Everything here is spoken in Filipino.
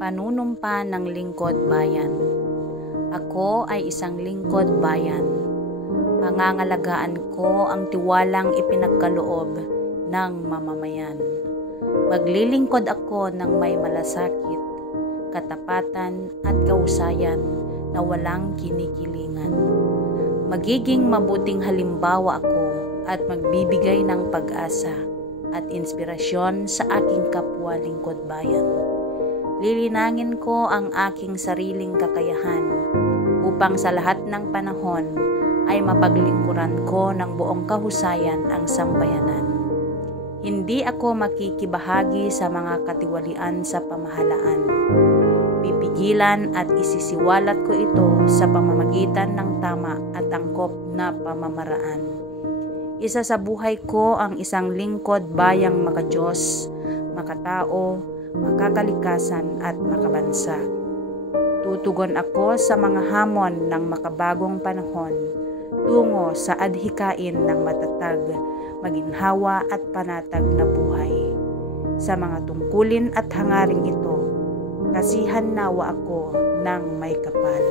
Panunumpa ng lingkod bayan. Ako ay isang lingkod bayan. Pangangalagaan ko ang tiwalang ipinagkaloob ng mamamayan. Maglilingkod ako ng may malasakit, katapatan at kausayan na walang kinikilingan. Magiging mabuting halimbawa ako at magbibigay ng pag-asa at inspirasyon sa aking kapwa lingkod bayan. Lilinangin ko ang aking sariling kakayahan upang sa lahat ng panahon ay mapaglingkuran ko ng buong kahusayan ang sambayanan. Hindi ako makikibahagi sa mga katiwalian sa pamahalaan. Pipigilan at isisiwalat ko ito sa pamamagitan ng tama at angkop na pamamaraan. Isa sa buhay ko ang isang lingkod bayang makadiyos, makatao, makakalikasan at makabansa. Tutugon ako sa mga hamon ng makabagong panahon tungo sa adhikain ng matatag, maginhawa at panatag na buhay. Sa mga tungkulin at hangaring ito, kasihan nawa ako ng may kapal.